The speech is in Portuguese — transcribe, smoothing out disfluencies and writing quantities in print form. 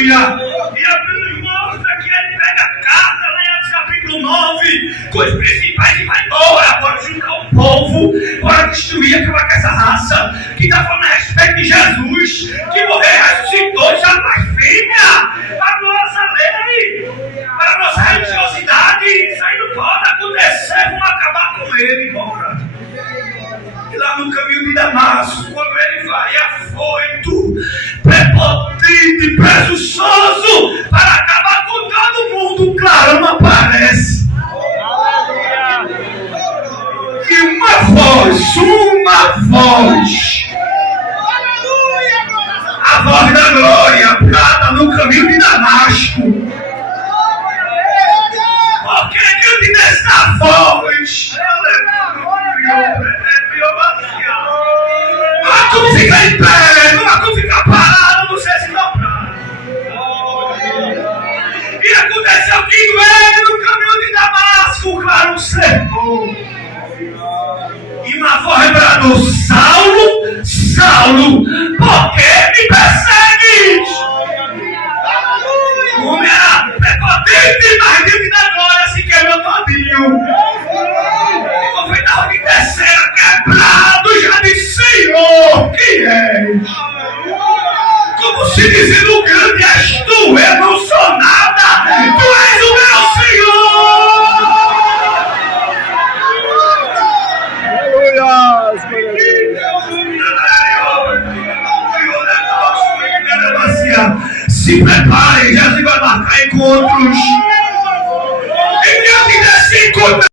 aleluia. E a Bíblia mostra que ele pega a carta lá em Atos capítulo 9, com os principais e vai embora, bora juntar o povo, bora destruir, acabar com essa raça, que está falando a respeito de Jesus, que morreu e ressuscitou, já blasfêmia a nossa lei, para a nossa religiosidade. Isso aí não pode acontecer, vamos acabar com ele, bora. E lá no caminho de Damasco, quando ele vai afoito, prepotente, presunçoso, para acabar com todo mundo, o clarão aparece. E uma voz, a voz da glória, brada no caminho de Damasco. Porque diante desta voz, não há como ficar em pé, não há como ficar parado, não sei se dobrar. E aconteceu que ele no caminho de Damasco, o claro cercou. E uma voz bradou: Saulo, Saulo, por que me persegues? O homem era prepotente, mas diante da glória se quebrou todinho. Ficou feito na hora de terceira, quebrado, já disse: Senhor, quem és? Como se dizendo: grande és tu, eu não sou nada, tu és o meu Senhor. Se preparem, Jesus vai marcar encontros. E diante desse encontro